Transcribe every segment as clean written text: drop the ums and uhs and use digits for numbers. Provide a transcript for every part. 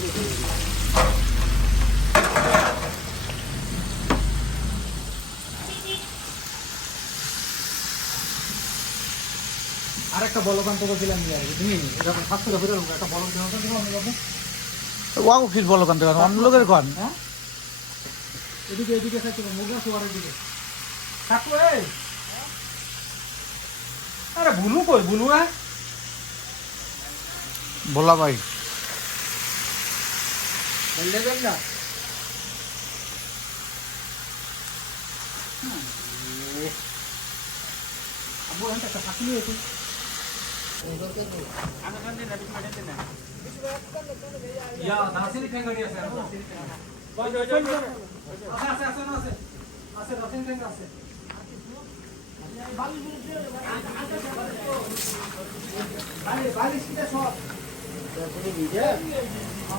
আর একটা বলকান্ত বলছিলাম তুমি যখন 700 টাকা একটা বলকান্ত দিলাম বাবু ওয়াও কি বলকান্ত অন্য লোকের কোন হ্যাঁ এদিকে খাইতে মুগা সোয়ারের দিকে থাকো এই আরে বুলু কই বুলু ভোলা ভাই বললে দেন না আবু একটা ফাঁকি আছে ইয়া দাসির ঠেঙ্গাড়ি আছে কই আছে দাসির ঠেঙ্গা আছে বালিশ কিটা সব তারপরে ভিজে এটা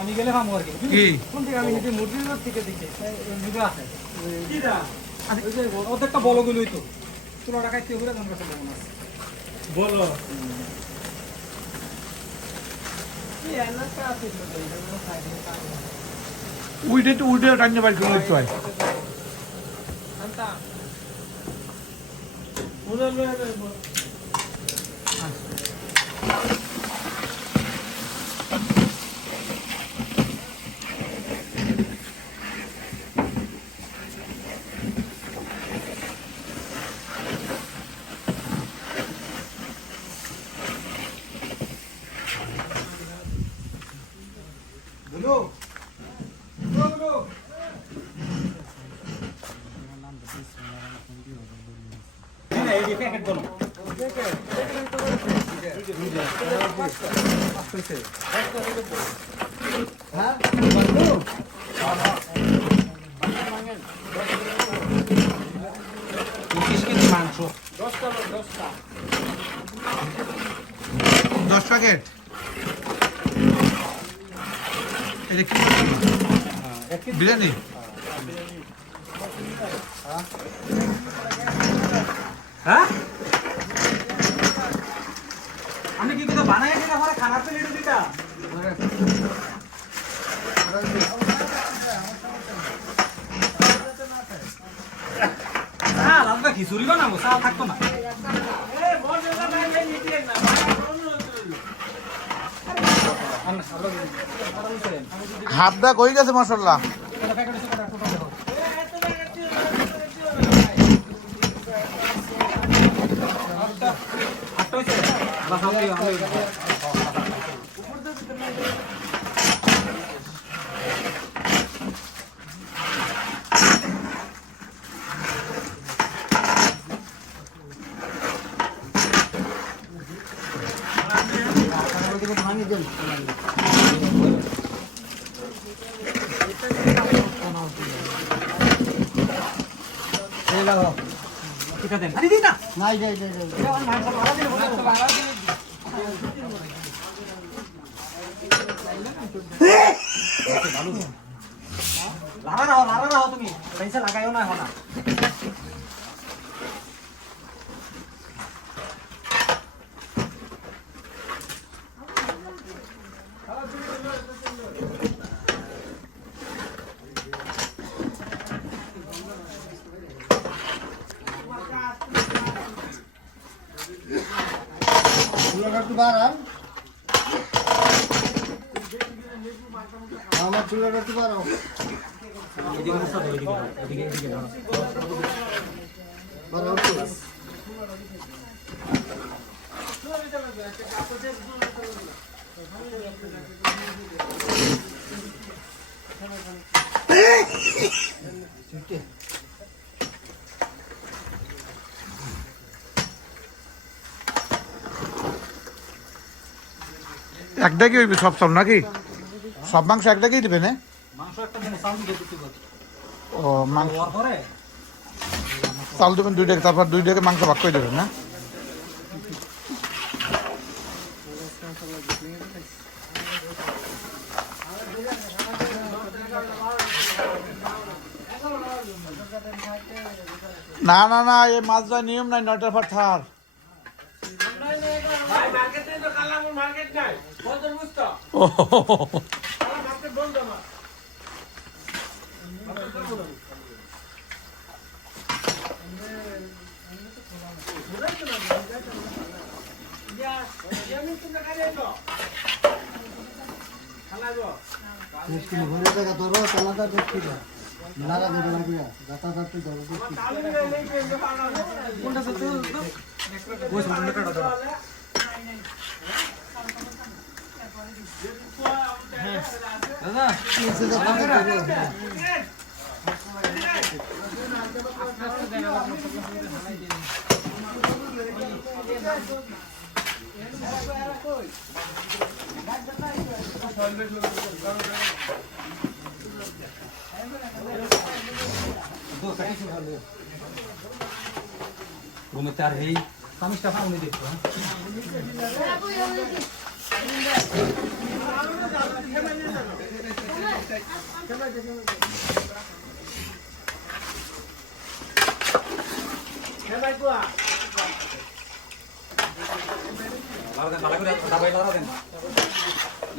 আমি গেলে খামো আর কি কোন থেকে আমি হেঁটে মুরগির থেকে দিকে আছে অর্ধেকটা বলগুলোই তো তুলো টাকাইতে ঘুরে মন কাছে বলো উইডে টাইনে বাইর করে লিখতে হয় মাংস 10 প্যাকেট এটা কি বিরিয়ানি হ্যাঁ আমি কি কথা বানাই কি না খানা প্লেট দিটা লাগবে খিচুড়ি বানাবো চাল থাকতো না হাফদা কই গেছে মশলা লারা তুমি পয়সা লাগাইও না এখন আমার চুলা কাটতে পারো একটা কি হইবে সব সব নাকি সব মাংস একটাকেই দিবে না ও মাংস চাল দেবেন 2 টাকা তারপর 2 টাকা মাংস ভাগ করে দেবেন না না না না এই মাছ ধরার নিয়ম নাই 9টার পর থার ভাই মার্কেট নেই তো কালামুর মার্কেট নাই বন্ধ বুঝতো ও মার্কেট বন্ধ আমার ঘরে দেখা ধরো তালাটা দেখছি না লাগা দেবে লাগিয়া গাতা গাতে ধরো কোনটা তো ওই সামনে কাটা দাও দাদা নিচে দেখো रूम तैयार है ही कामिस्टा फाउंड देखो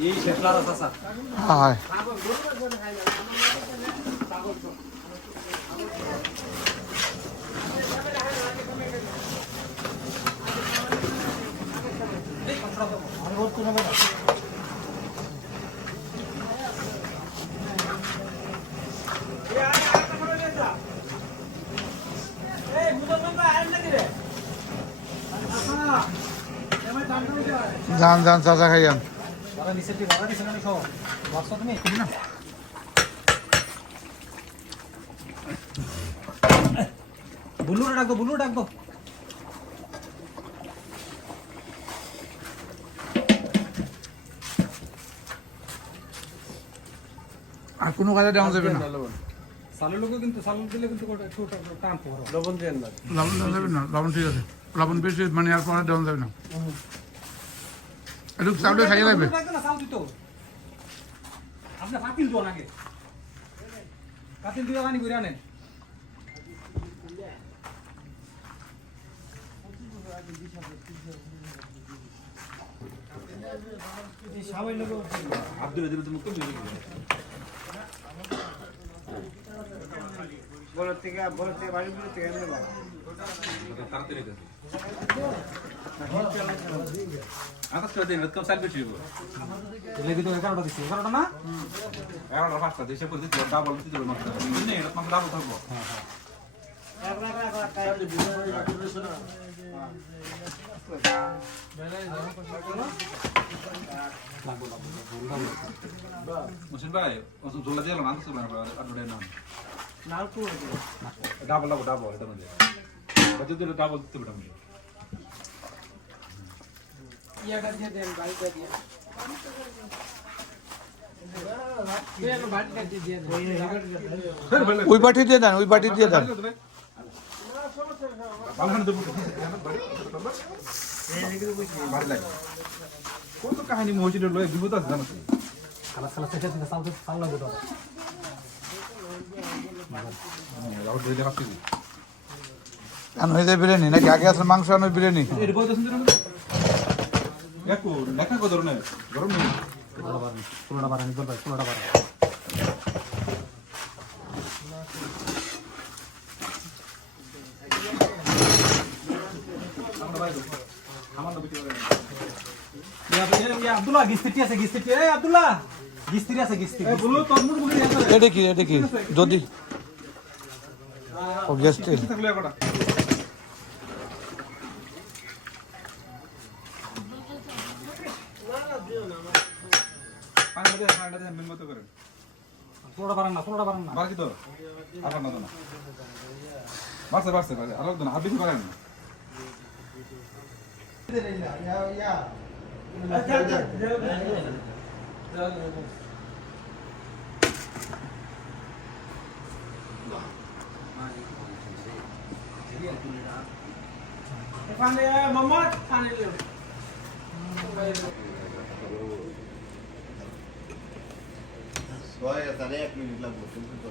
ये शेफला रसा सा হায় যান যান চাচা খাই যান বাবা নিচে কি বাবা দিছ না খাও বাক্স তুমি খুলি না বুলু ডাক দো আর কোনো কাজে দেওয়া যাবে না সালের লোকে কিন্তু সাল দিলে কিন্তু একটু টান পড়ো লবণ দেন না লবণ দেওয়া যাবে না লবণ ঠিক আছে লবণ বেশি মানে আর পরে দেওয়া যাবে না একটু চাউলে খাইয়ে লাগবে না সাল দিতো আপনি পাতিল দো নাকি পাতিল দিয়ে পানি করে আনেন আব্দুল আদিব তো মুক্ত দিয়ে বড় থেকে বাড়ি বড় থেকে এনে বাবা তাড়াতাড়ি দে আকাশ করে দিন কম সাল বেশি হবে লেগে তো 11টা দিছি 11টা না এরা ফাস্ট দেশে করে দিতে ডাবল দিতে হবে মাত্র নেই এটা মাত্র ডাবল থাকবো মুসিন ভাই ঝোলা দিয়ে না তো আর না নাও তো ডাবল এটা মধ্যে যদি ডাবল দিতে হবে আমাকে ইয়াটা দিয়ে দেন বাড়িটা দিয়ে ওই বাটি দিয়ে দেন ওই বাটি দিয়ে দেন কত কাহিনী মসজিদ লয়ে বিপদ আছে জানো খালা খালা সেটা থেকে সাল লাগবে তো এখন হয়ে যায় বিরিয়ানি নাকি আগে আসলে মাংস আনো বিরিয়ানি এটা কত সুন্দর দেখো লেখা কত ধরনের গরম নেই পুরোটা বাড়ানি বলবে পুরোটা বাড়ানি আব্দুল্লাহ গিস্তি আছে গিস্তি এই আব্দুল্লাহ গিস্তি আছে গিস্তি বলো তরমুজ মুখে আছে এটা কি যদি ও গেস্ট থাকলে একটা পানি দে মেন মতো করে পুরোটা বাড়ান না বাকি তো আর না তো না বাড়ছে আর না আর বেশি বাড়ান না এখানে মামা খানে লে Soalnya tadi 1 minit lah buat itu.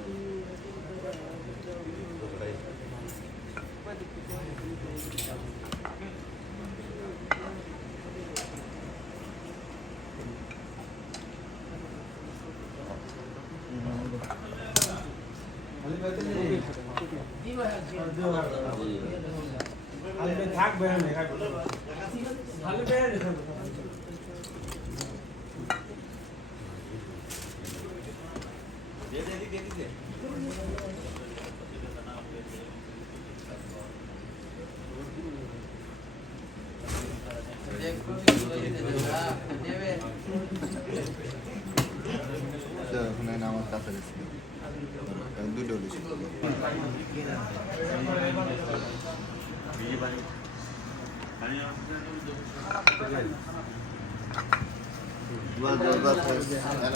আমার কাছে দুটো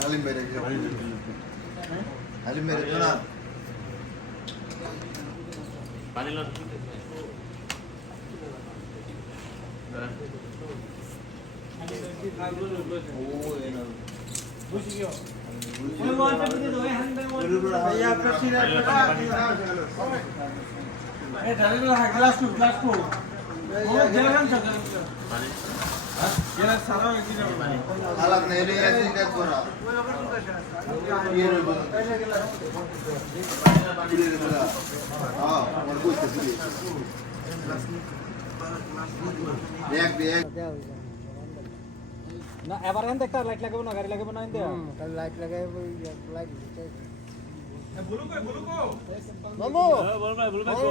হালিম বেড়ে হালিম বেড়ে তো না हालत नहीं रही ऐसी क्या करा ये हाँ और कुछ नहीं देख देख না এবার এন একটা লাইট লাগাবো না গাড়ি লাগাবো না এন দেয়া कल लाइट लगाए वो लाइट বুলু কো मामू बोल भाई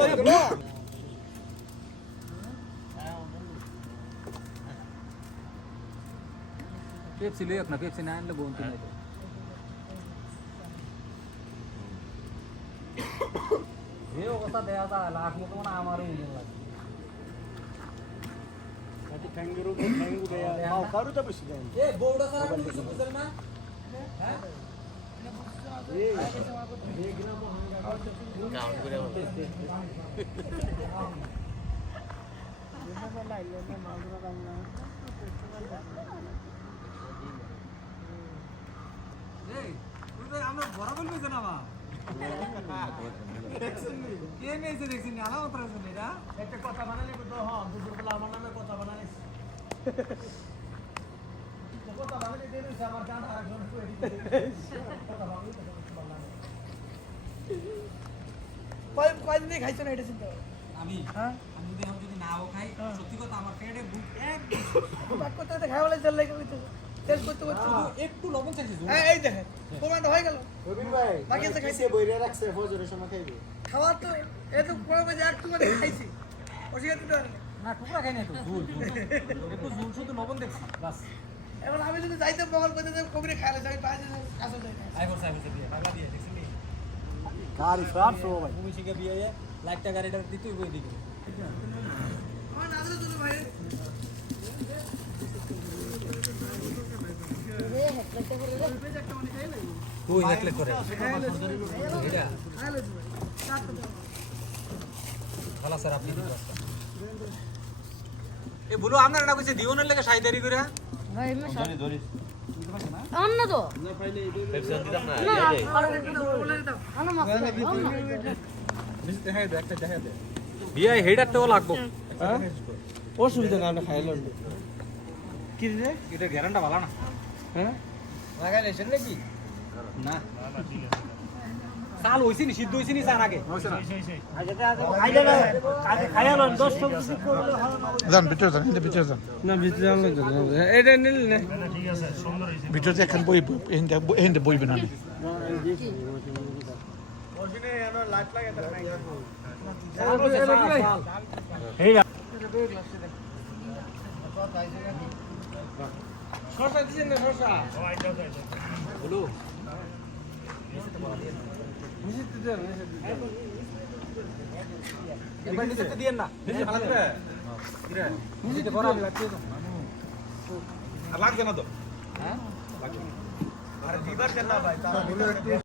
পেপসি লই না পেপসি না আনলে বলতে নাই যে অবস্থা দেয়া দা লাখ মতো না আমারও ইঞ্জিন লাগে ঠ্যাঙ্গুরু দেয়া মাও কারু তো বেশি দেন এ বউড়া সারা কিছু বুঝল না হ্যাঁ আমরা বরাবর লইছে না মা কে নেছে দেখছিস না আলাদা আছে এটা একটা কথা বানালে তো হ্যাঁ দুপুরবেলা আমার নামে কথা বানাইস কথা বানালে দেন আমার কান আরেকজন কথা বানালে কয়দিন দিয়ে খাইছো না এটা চিন্তা আমি হ্যাঁ আমি যদি নাও খাই সত্যি কথা আমার পেটে বুক এক বাক করতে করতে খাওয়া লাগে চলে গেছে টেস্ট করতে করতে শুধু একটু লবণ চাইছি এই দেখেন প্রমাণটা হয়ে গেল রবিন ভাই বাকি আছে খাইছে বইরে রাখছে ফজরের সময় খাইবে খাওয়া তো এত বড় বাজে একটু করে খাইছি ওষুধ দিতে পারে না টুকরা খাই না একটু ঝুল একটু ঝুল শুধু লবণ দেখছি বাস এখন আমি যদি যাইতে বগল করতে যাই কবিরে খাইলে যাই পাঁচ কাছে যাই আইবর দিয়ে বাংলা দিয়ে দেখছি নি গাড়ি সব সব ভাই তুমি শিখে বিয়ে লাইটটা গাড়িটা দিতেই বই দিবি আমার নাজরে চলো ভাই তুই নেকলেস করে এটা ভালো স্যার আপনি এ বলো আপনারা না কইছে দিওনের লাগে সাইদারি করে অন্য তো বিয়ে হেডারটাও লাগবো অসুবিধা না আমরা খাইলাম কি রে এটা গ্যারান্টা ভালো না হ্যাঁ লাগাইলেছেন নাকি না চাল হইছে নি সিদ্ধ হইছে নি চার আগে যান ভিতরে যান এখানে ভিতরে যান না ভিতরে আনলো তো এটা নিলে না ভিতরে এখন বই এখানে বইবে না শশা দিছেন না শশা বলো এবার নিচে তো দিয়েন না নিচে ভালো করে নিচে বড় আর লাগবে না তো হ্যাঁ আর দিবার দেন না ভাই তারা